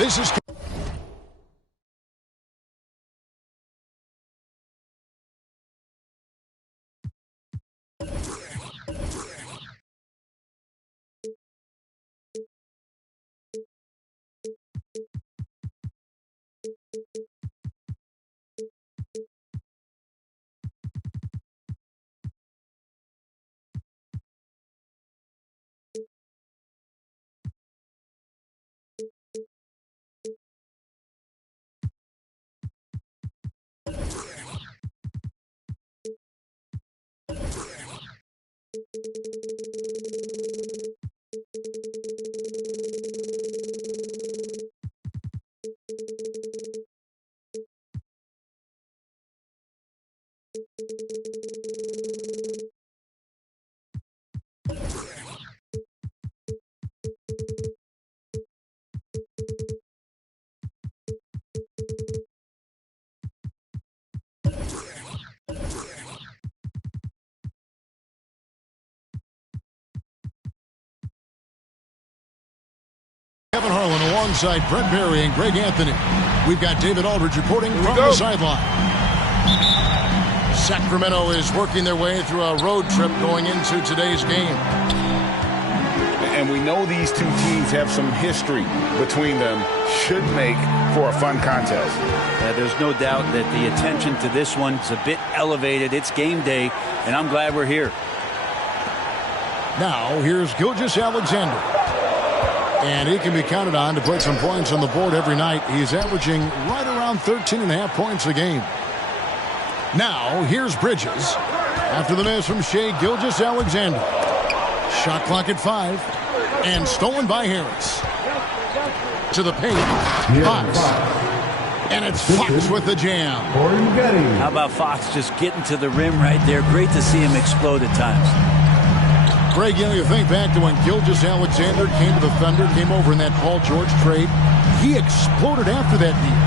This is Kevin Harlan alongside Brent Barry and Greg Anthony. We've got David Aldridge reporting from the sideline. Sacramento is working their way through a road trip going into today's game. And we know these two teams have some history between them. Should make for a fun contest. Yeah, there's no doubt that the attention to this one is a bit elevated. It's game day, and I'm glad we're here. Now, here's Gilgeous-Alexander. And he can be counted on to put some points on the board every night. He's averaging right around 13.5 points a game. Now, here's Bridges. After the miss from Shai Gilgeous-Alexander. Shot clock at 5. And stolen by Harris. To the paint. Fox. And it's Fox with the jam. How about Fox just getting to the rim right there? Great to see him explode at times. Greg, you think back to when Gilgeous-Alexander came to the Thunder, came over in that Paul George trade. He exploded after that deal.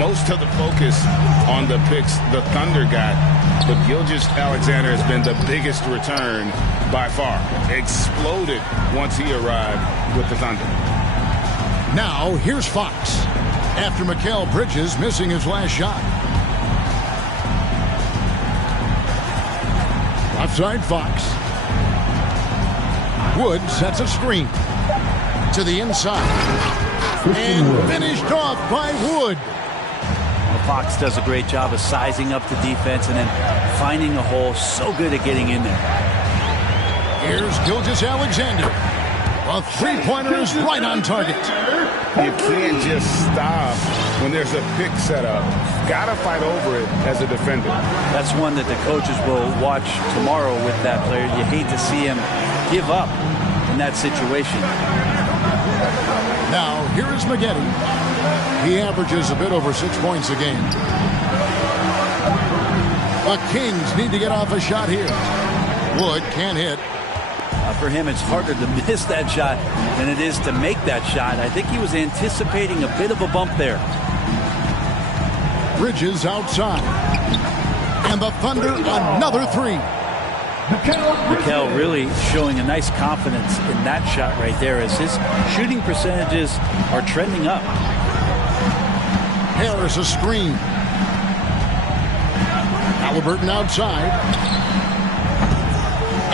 Most of the focus on the picks the Thunder got, but Gilgeous-Alexander has been the biggest return by far. Exploded once he arrived with the Thunder. Now, here's Fox. After Mikal Bridges missing his last shot. Offside Fox. Wood sets a screen to the inside and finished off by Wood. Well, Fox does a great job of sizing up the defense and then finding a hole. So good at getting in there. Here's Gilgeous-Alexander. A three-pointer is right on target. You can't just stop when there's a pick set up. Got to fight over it as a defender. That's one that the coaches will watch tomorrow with that player. You hate to see him give up in that situation. Now, here is Maggette. He averages a bit over 6 points a game. The Kings need to get off a shot here. Wood can't hit. For him, it's harder to miss that shot than it is to make that shot. I think he was anticipating a bit of a bump there. Bridges outside. And the Thunder, another three. Mikal really showing a nice confidence in that shot right there as his shooting percentages are trending up. Harris a screen. Halliburton outside.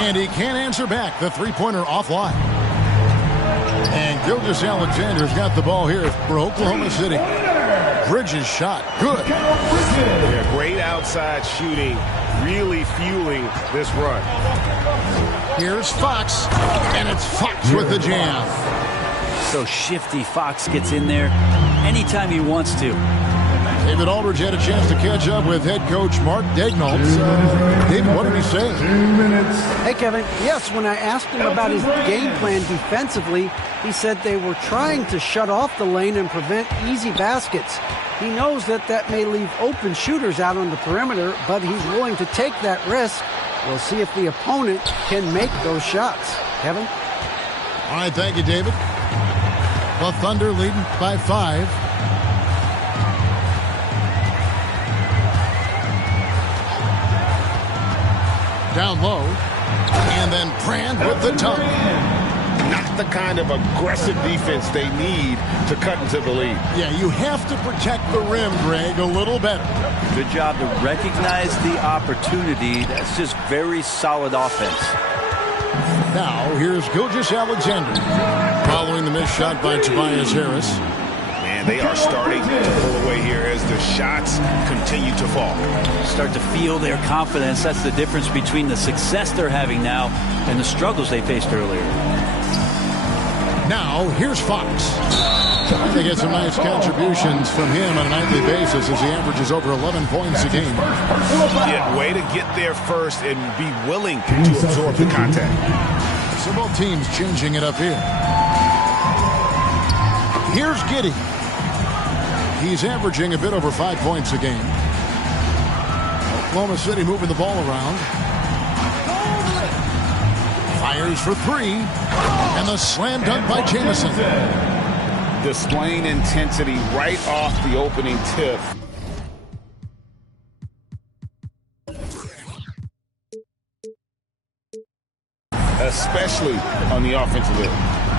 And he can't answer back. The three-pointer offline. And Gilgeous-Alexander's got the ball here for Oklahoma City. Bridges shot. Good. Yeah, great outside shooting. Really fueling this run. Here's Fox. And it's Fox with the jam. so shifty. Fox gets in there anytime he wants to. David Aldridge had a chance to catch up with head coach Mark Daigneault. David, what did he say? 2 minutes. Hey, Kevin. Yes, when I asked him about his game plan defensively, he said they were trying to shut off the lane and prevent easy baskets. He knows that may leave open shooters out on the perimeter, but he's willing to take that risk. We'll see if the opponent can make those shots. Kevin? All right, thank you, David. The Thunder leading by 5. Down low, and then Brand with the dunk. Not the kind of aggressive defense they need to cut into the lead. Yeah, you have to protect the rim, Greg, a little better. Good job to recognize the opportunity. That's just very solid offense. Now, here's Gilgeous-Alexander. Following the missed shot by Tobias Harris. Man, they are starting to pull away here as the shots continue to fall. Start to feel their confidence. That's the difference between the success they're having now and the struggles they faced earlier. Now, here's Fox. They get some nice contributions from him on a nightly basis as he averages over 11 points a game. Yeah, way to get there first and be willing to absorb the contact. So both teams changing it up here. Here's Giddey. He's averaging a bit over 5 points a game. Oklahoma City moving the ball around. Fires for 3. And the slam dunk by Jamison. Displaying intensity right off the opening tip. Especially on the offensive end.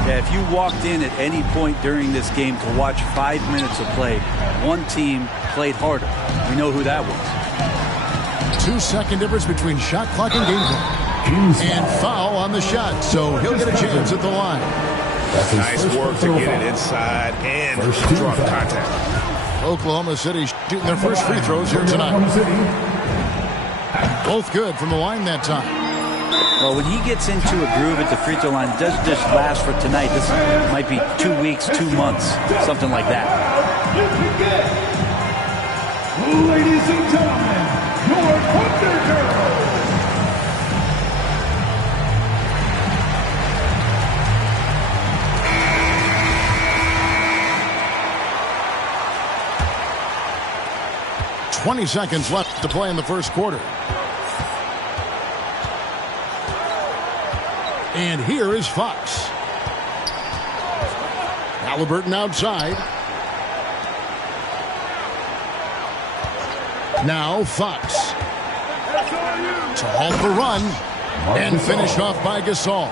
Yeah, if you walked in at any point during this game to watch 5 minutes of play, one team played harder. We know who that was. 2-second difference between shot clock and game clock. And foul on the shot, so he'll get a chance at the line. Nice work to get it inside and draw the contact. Oklahoma City shooting their first free throws here tonight. Both good from the line that time. Well, when he gets into a groove at the free throw line, it doesn't just last for tonight. This might be 2 weeks, 2 months, something like that. Ladies and gentlemen, your Thunder Girls. .20 seconds left to play in the first quarter. And here is Fox. Halliburton outside. Now Fox. To halt the run. And finish off by Gasol.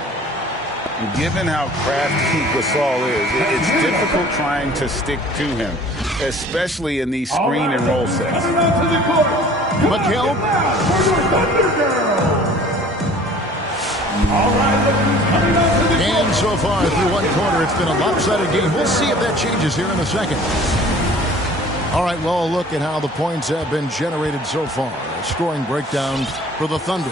Given how crafty Gasol is, it's difficult trying to stick to him, especially in these screen and roll sets. McHale. And so far through one quarter, it's been a lopsided game. We'll see if that changes here in a second. All right, well, look at how the points have been generated so far. A scoring breakdown for the Thunder.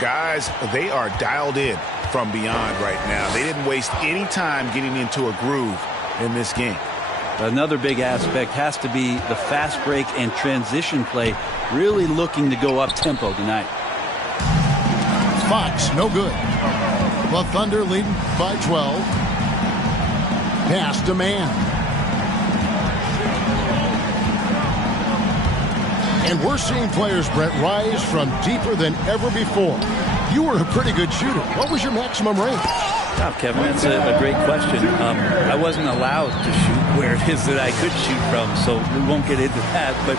Guys, they are dialed in from beyond right now. They didn't waste any time getting into a groove in this game. Another big aspect has to be the fast break and transition play, really looking to go up tempo tonight. Fox, no good. The Thunder leading by 12. Pass to Mann. And we're seeing players, Brett, rise from deeper than ever before. You were a pretty good shooter. What was your maximum range? Oh, Kevin, that's a great question. I wasn't allowed to shoot where it is that I could shoot from, so we won't get into that. But,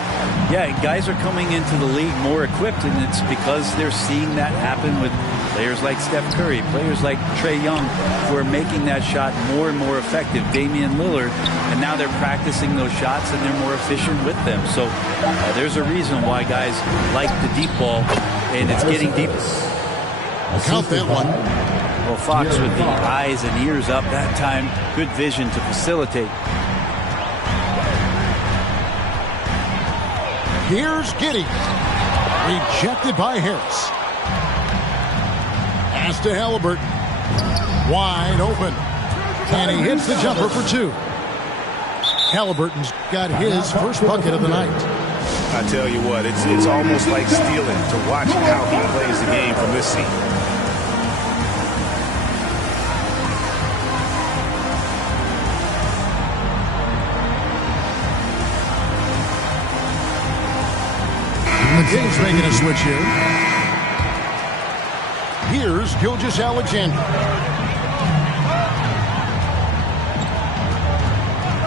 yeah, guys are coming into the league more equipped, and it's because they're seeing that happen with players like Steph Curry, players like Trae Young, who are making that shot more and more effective, Damian Lillard, and now they're practicing those shots, and they're more efficient with them. So there's a reason why guys like the deep ball, and it's getting deeper. Count that one. Well, Fox with the eyes and ears up that time. Good vision to facilitate. Here's Giddey. Rejected by Harris. Pass to Halliburton. Wide open. And he hits the jumper for 2. Halliburton's got his first bucket of the night. I tell you what, it's almost like stealing to watch how he plays the game from this seat. The Kings making a switch here. Here's Gilgeous-Alexander.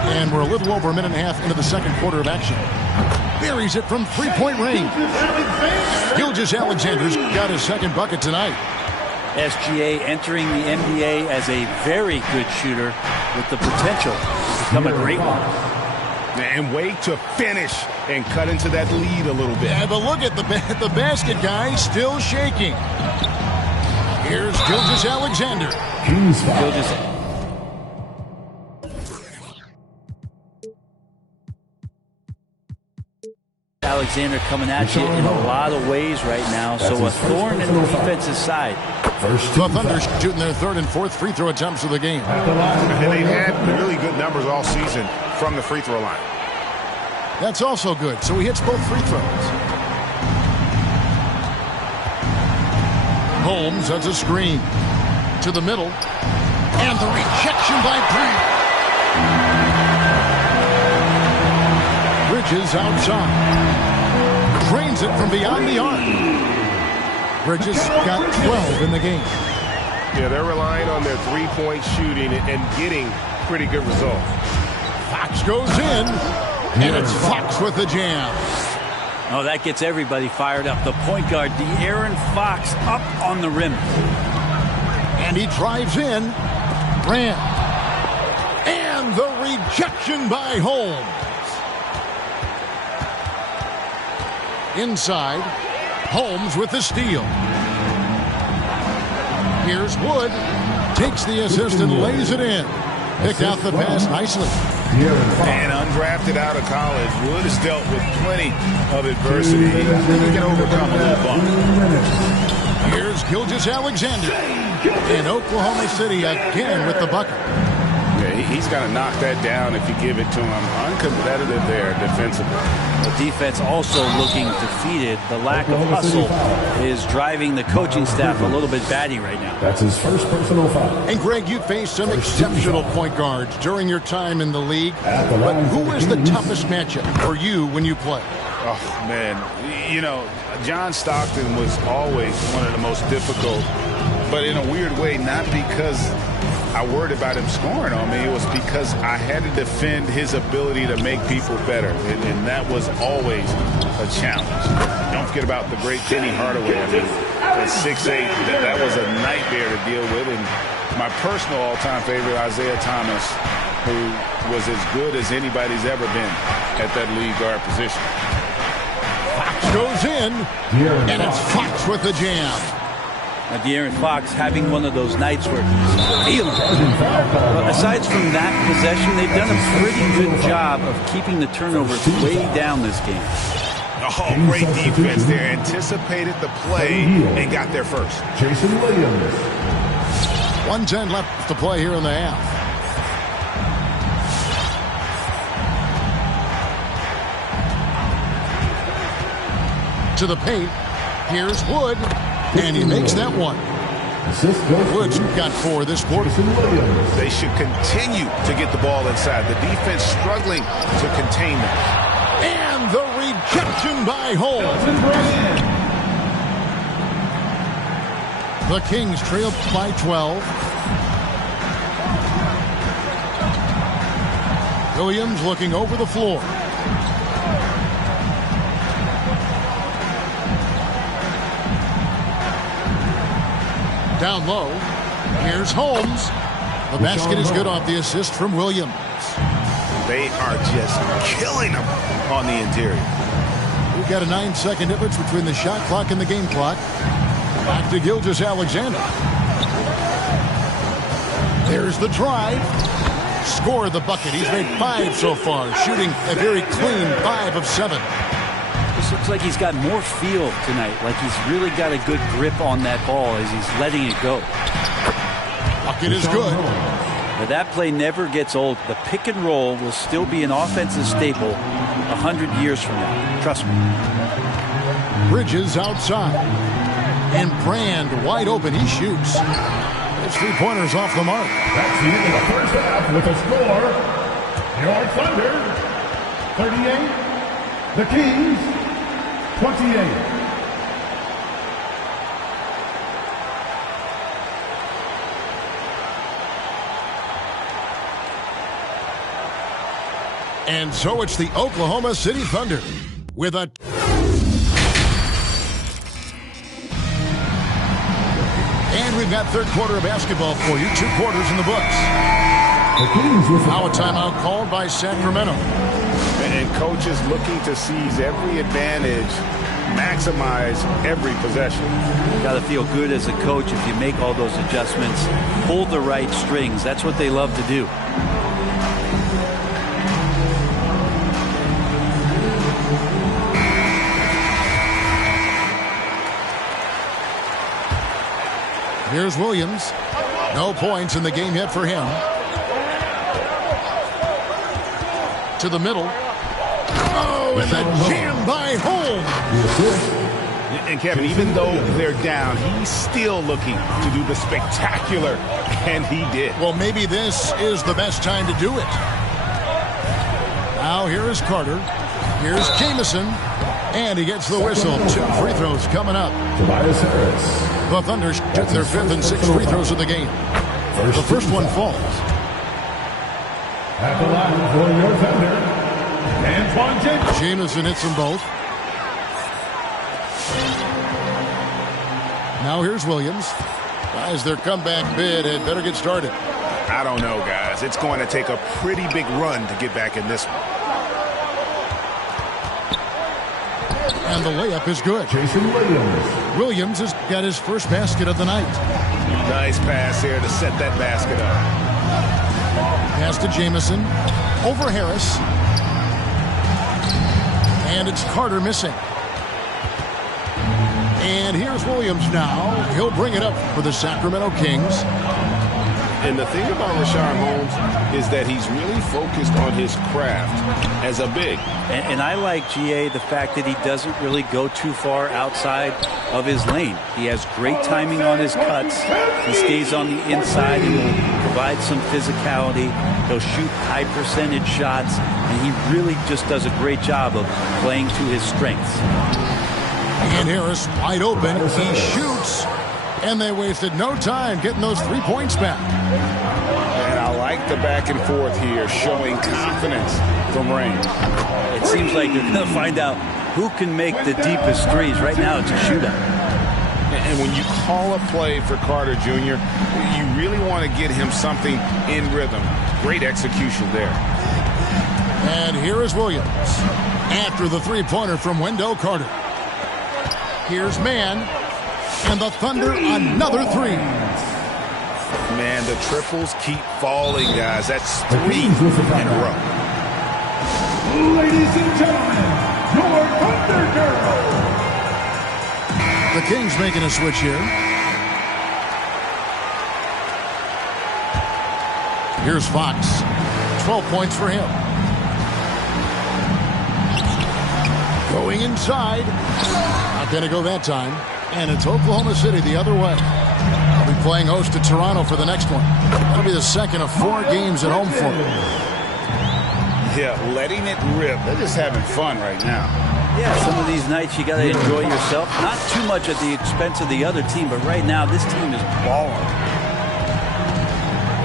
And we're a little over a minute and a half into the second quarter of action. Buries it from three-point range. Gilgeous-Alexander's got his second bucket tonight. SGA entering the NBA as a very good shooter with the potential to become a great one. And wait to finish and cut into that lead a little bit. Yeah, but look at the basket guy still shaking. Here's Gilgeous-Alexander. Alexander coming at you in a lot of ways right now, so a thorn in the defense's side. The Thunder shooting their third and fourth free throw attempts of the game. And they've had really good numbers all season from the free throw line. That's also good, so he hits both free throws. Holmes has a screen to the middle, and the rejection by Bridges outside. Drains it from beyond the arc. Bridges got 12 in the game. Yeah, they're relying on their three-point shooting and getting pretty good results. Fox goes in, and it's Fox with the jam. Oh, that gets everybody fired up. The point guard, De'Aaron Fox, up on the rim. And he drives in. Grant. And the rejection by Holmes. Inside, Holmes with the steal. Here's Wood. Takes the assist and lays it in. Picked out the pass nicely. And undrafted out of college, Wood has dealt with plenty of adversity. He can overcome a little bump. Here's Gilgeous-Alexander. In Oklahoma City again with the bucket. Yeah, he's got to knock that down if you give it to him. Uncompetitive there defensively. The defense also looking defeated. The lack of hustle is driving the coaching staff a little bit batty right now. That's his first personal foul. And Greg, you faced some exceptional point guards during your time in the league. But who is the toughest matchup for you when you play? Oh, man. You know, John Stockton was always one of the most difficult, but in a weird way, not because I worried about him scoring on me. It was because I had to defend his ability to make people better, and that was always a challenge. Don't forget about the great Penny Hardaway. I mean, at 6'8", that was a nightmare to deal with. And my personal all-time favorite, Isaiah Thomas, who was as good as anybody's ever been at that lead guard position. Fox goes in, and it's Fox with the jam. Now, De'Aaron Fox having one of those nights where he's feeling it. But aside from that possession, they've done a pretty good job of keeping the turnovers way down this game. Oh, great defense there. Anticipated the play and got there first. Jason Williams. 1:10 left to play here in the half. To the paint. Here's Wood. And he makes that one. Wood's got 4 this quarter. They should continue to get the ball inside. The defense struggling to contain them. And the rejection by Holmes. The Kings trail by 12. Williams looking over the floor. Down low. Here's Holmes. The basket is good off the assist from Williams. They are just killing them on the interior. We've got a 9-second difference between the shot clock and the game clock. Back to Gilgeous-Alexander. There's the drive. Score the bucket. He's made 5 so far, shooting a very clean 5 of 7. This looks like he's got more feel tonight, like he's really got a good grip on that ball as he's letting it go. Bucket is good. Now, that play never gets old. The pick and roll will still be an offensive staple 100 years from now. Trust me. Bridges outside. And Brand wide open. He shoots. His three-pointers off the mark. That's the end of the first half with a score. Your Thunder, 38. The Kings, 28. And so it's the Oklahoma City Thunder with a... And we've got third quarter of basketball for you. 2 quarters in the books. Now a timeout called by Sacramento. And coaches looking to seize every advantage, maximize every possession. Got to feel good as a coach if you make all those adjustments. Pull the right strings. That's what they love to do. Here's Williams. No points in the game yet for him. To the middle. Oh, and the jam by Holmes. And Kevin, even though they're down, he's still looking to do the spectacular, and he did. Well, maybe this is the best time to do it. Now here is Carter. Here's Jamison. And he gets the whistle. 2 free throws coming up. Tobias Harris. The Thunder shoot their 5th and 6th free throws of the game. The first one falls. At the line for your Thunder, Antoine Jamison. Jamison hits them both. Now here's Williams. Guys, their comeback bid had better get started. I don't know, guys. It's going to take a pretty big run to get back in this one. And the layup is good. Jason Williams. Williams has got his first basket of the night. Nice pass here to set that basket up. Pass to Jamison. Over Harris. And it's Carter missing. And here's Williams now. He'll bring it up for the Sacramento Kings. And the thing about Richaun Holmes is that he's really focused on his craft as a big. And I like GA the fact that he doesn't really go too far outside of his lane. He has great timing on his cuts. He stays on the inside and will provide some physicality. He'll shoot high percentage shots, and he really just does a great job of playing to his strengths. And Harris wide open. He shoots. And they wasted no time getting those 3 points back. And I like the back and forth here, showing confidence from Rain. It seems like they're going to find out who can make the deepest threes. Right now, it's a shootout. And when you call a play for Carter Jr., you really want to get him something in rhythm. Great execution there. And here is Williams after the three-pointer from Wendell Carter. Here's Mann. And the Thunder, another 3. Man, the triples keep falling, guys. That's 3 in a row. Ladies and gentlemen, your Thunder Girl. The Kings making a switch here. Here's Fox. 12 points for him. Going inside. Not going to go that time. And it's Oklahoma City the other way. They'll be playing host to Toronto for the next one. That'll be the second of 4 games at home for them. Yeah, letting it rip. They're just having fun right now. Yeah, some of these nights you got to enjoy yourself. Not too much at the expense of the other team, but right now this team is balling.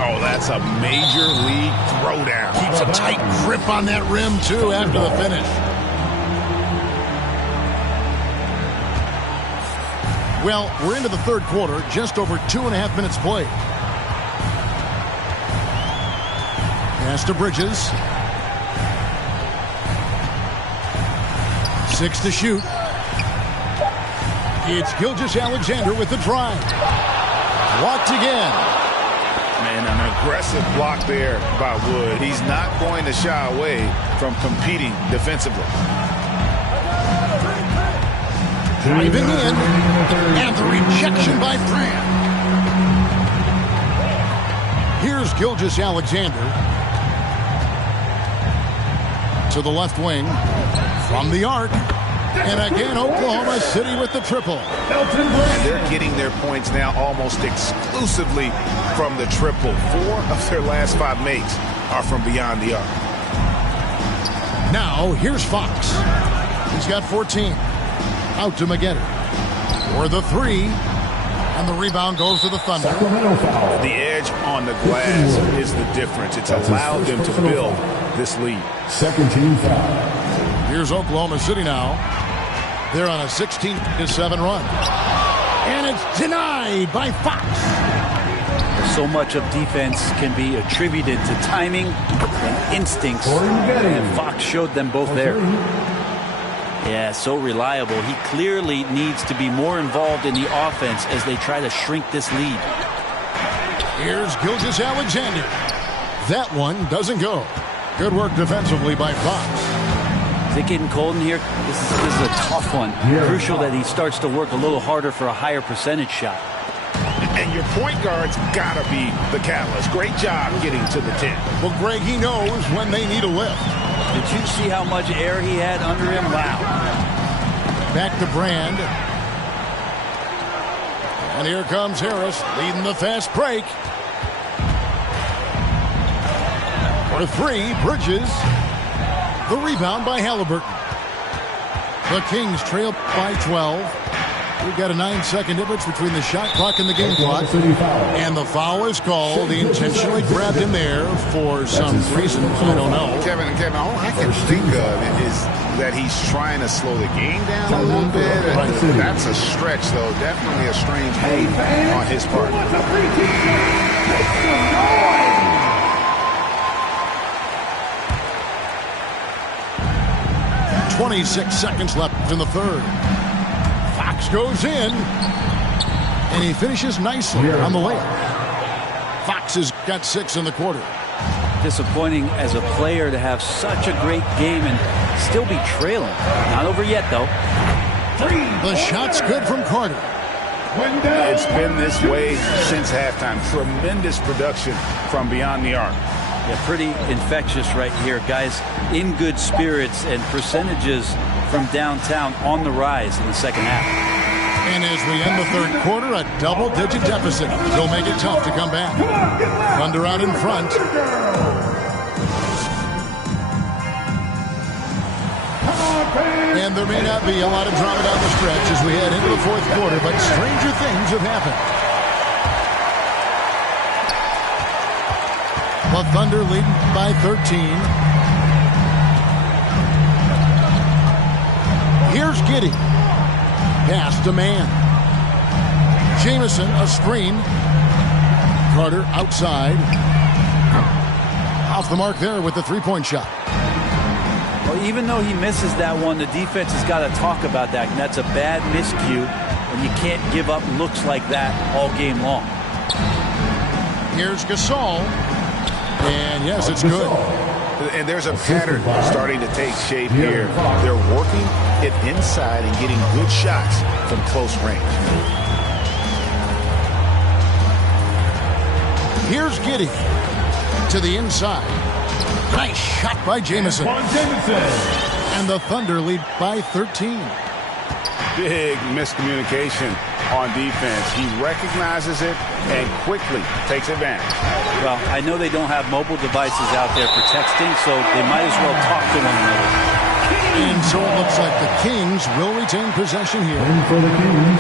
Oh, that's a major league throwdown. Keeps a tight grip on that rim, too, after the finish. Well, we're into the third quarter, just over 2.5 minutes played. Pass to Bridges. 6 to shoot. It's Gilgeous-Alexander with the drive. Blocked again. Man, an aggressive block there by Wood. He's not going to shy away from competing defensively. Driving in, and the rejection by Brand. Here's Gilgeous-Alexander to the left wing from the arc. And again, Oklahoma City with the triple. And they're getting their points now almost exclusively from the triple. 4 of their last 5 makes are from beyond the arc. Now, here's Fox. He's got 14. Out to Maggette. For the 3. And the rebound goes to the Thunder. The edge on the glass is the difference. It's allowed them to build this lead. Second team foul. Here's Oklahoma City now. They're on a 16-7 run. And it's denied by Fox. So much of defense can be attributed to timing and instincts. And Fox showed them both there. Yeah, so reliable. He clearly needs to be more involved in the offense as they try to shrink this lead. Here's Gilgeous-Alexander. That one doesn't go. Good work defensively by Fox. Is it getting cold in here? This is a tough one. Crucial that he starts to work a little harder for a higher percentage shot. And your point guard's got to be the catalyst. Great job getting to the 10. Well, Greg, he knows when they need a lift. Did you see how much air he had under him? Wow. Back to Brand. And here comes Harris leading the fast break. For 3, Bridges. The rebound by Halliburton. The Kings trail by 12. We've got a 9-second difference between the shot clock and the game clock. And the foul is called. He intentionally grabbed him there for some reason. I don't know. Kevin, all I can think of is that he's trying to slow the game down a little bit. That's a stretch, though. Definitely a strange move on his part. 26 seconds left in the third. Fox goes in, and he finishes nicely on the layup. Fox has got 6 in the quarter. Disappointing as a player to have such a great game and still be trailing. Not over yet, though. The shot's good from Carter. It's been this way since halftime. Tremendous production from beyond the arc. Yeah, pretty infectious right here. Guys in good spirits and percentages from downtown on the rise in the second half. And as we end the third quarter, a double-digit deficit. He'll make it tough to come back. Thunder out in front. And there may not be a lot of drama down the stretch as we head into the fourth quarter, but stranger things have happened. The Thunder leading by 13. Here's Giddey. Pass to man. Jamison, a screen. Carter outside. Off the mark there with the three-point shot. Well, even though he misses that one, the defense has got to talk about that. And that's a bad miscue, and you can't give up looks like that all game long. Here's Gasol. And yes, it's good. And there's a pattern starting to take shape here. They're working it inside and getting good shots from close range. Here's Giddey to the inside. Nice shot by Jamison. And the Thunder lead by 13. Big miscommunication on defense. He recognizes it and quickly takes advantage. Well, I know they don't have mobile devices out there for texting, so they might as well talk to one another. And so it looks like the Kings will retain possession here.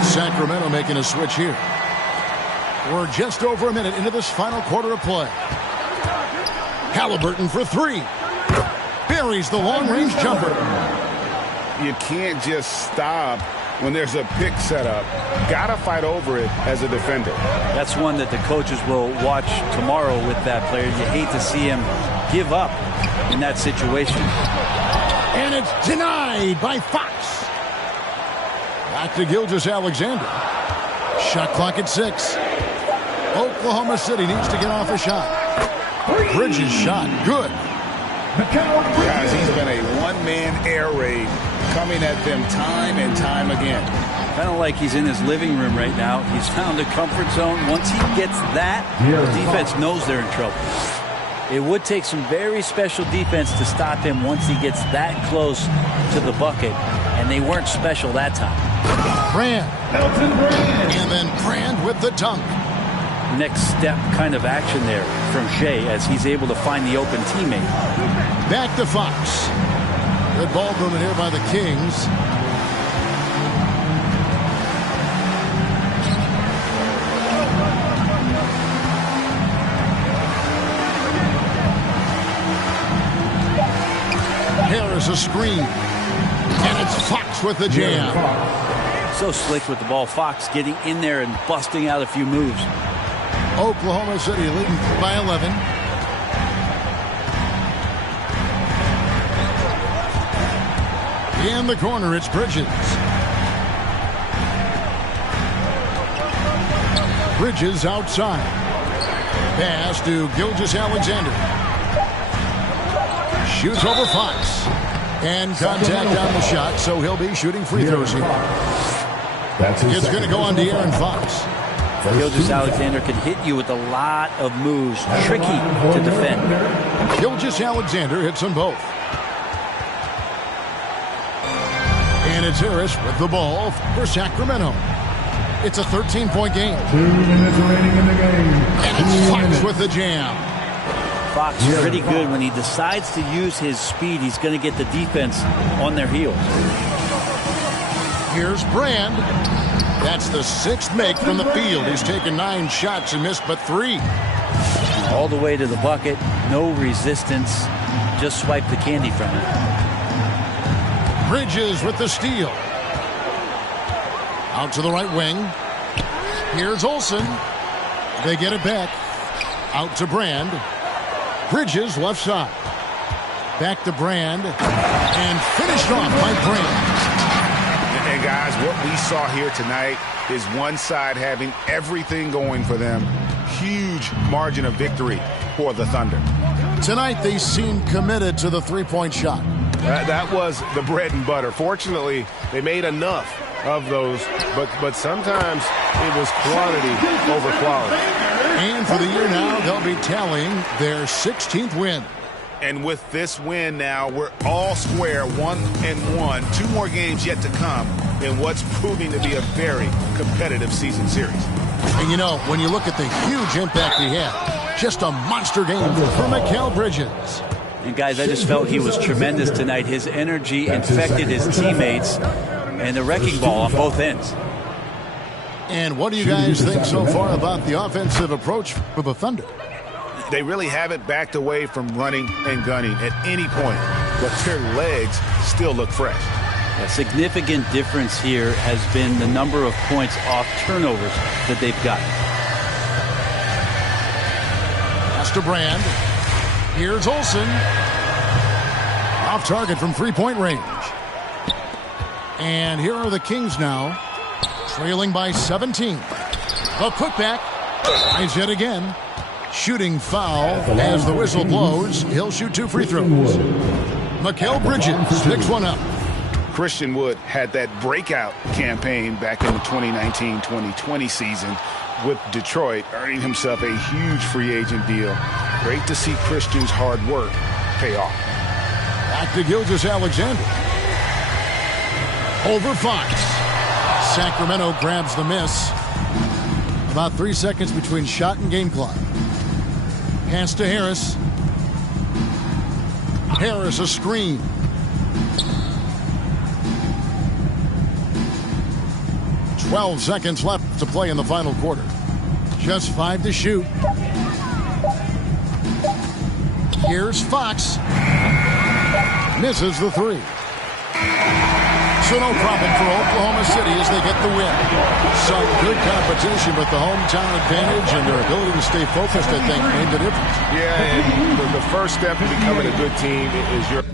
Sacramento making a switch here. We're just over a minute into this final quarter of play. Halliburton for 3. Buries the long-range jumper. You can't just stop when there's a pick set up. Gotta fight over it as a defender. That's one that the coaches will watch tomorrow with that player. You hate to see him give up in that situation. And it's denied by Fox. Back to Gilgeous-Alexander. Shot clock at 6. Oklahoma City needs to get off a shot. Bridges shot. Good. Guys, he's been a one-man air raid coming at them time and time again. Kind of like he's in his living room right now. He's found a comfort zone. Once he gets that, the defense knows they're in trouble. It would take some very special defense to stop him once he gets that close to the bucket, and they weren't special that time. Brand. And then Brand with the dunk. Next step kind of action there from Shea as he's able to find the open teammate. Back to Fox. Good ball movement here by the Kings. Harris a screen. And it's Fox with the jam. So slick with the ball. Fox getting in there and busting out a few moves. Oklahoma City leading by 11. In the corner, it's Bridges. Bridges outside. Pass to Gilgeous-Alexander. Shoots over Fox. And contact on the shot, so he'll be shooting free throws here. It's going to go on to Aaron Fox. Gilgeous-Alexander can hit you with a lot of moves. Tricky to defend. Gilgeous-Alexander hits them both. And it's Harris with the ball for Sacramento. It's a 13-point game. 2 minutes remaining in the game. And it's Fox with the jam. Fox is pretty good. When he decides to use his speed, he's going to get the defense on their heels. Here's Brand. That's the 6th make from the field. He's taken 9 shots and missed but 3. All the way to the bucket. No resistance. Just swipe the candy from it. Bridges with the steal. Out to the right wing. Here's Olsen. They get it back. Out to Brand. Bridges left side. Back to Brand. And finished off by Brand. And guys, what we saw here tonight is one side having everything going for them. Huge margin of victory for the Thunder. Tonight they seem committed to the three-point shot. That was the bread and butter. Fortunately, they made enough of those, but sometimes it was quantity over quality. And for the year now, they'll be tallying their 16th win. And with this win now, we're all square, 1-1. 2 more games yet to come in what's proving to be a very competitive season series. And you know, when you look at the huge impact he had, just a monster game for Mikal Bridges. And guys, I just felt he was tremendous tonight. His energy infected his teammates and the wrecking ball on both ends. And what do you guys think so far about the offensive approach for the Thunder? They really haven't backed away from running and gunning at any point, but their legs still look fresh. A significant difference here has been the number of points off turnovers that they've gotten. Pass to Brand. Here's Olsen. Off target from three-point range. And here are the Kings now, trailing by 17. A putback. Tries yet again. Shooting foul as the whistle blows. He'll shoot 2 free throws. Mikal Bridges picks one up. Christian Wood had that breakout campaign back in the 2019-2020 season with Detroit, earning himself a huge free agent deal. Great to see Christian's hard work pay off. Back to Gilgeous-Alexander. Over Fox. Sacramento grabs the miss. About 3 seconds between shot and game clock. Pass to Harris. Harris a screen. "12 seconds left to play in the final quarter. Just 5 to shoot. Here's Fox. Misses the 3. So no problem for Oklahoma City as they get the win. Some good competition, but the hometown advantage and their ability to stay focused, I think, made the difference. Yeah, and the first step to becoming a good team is your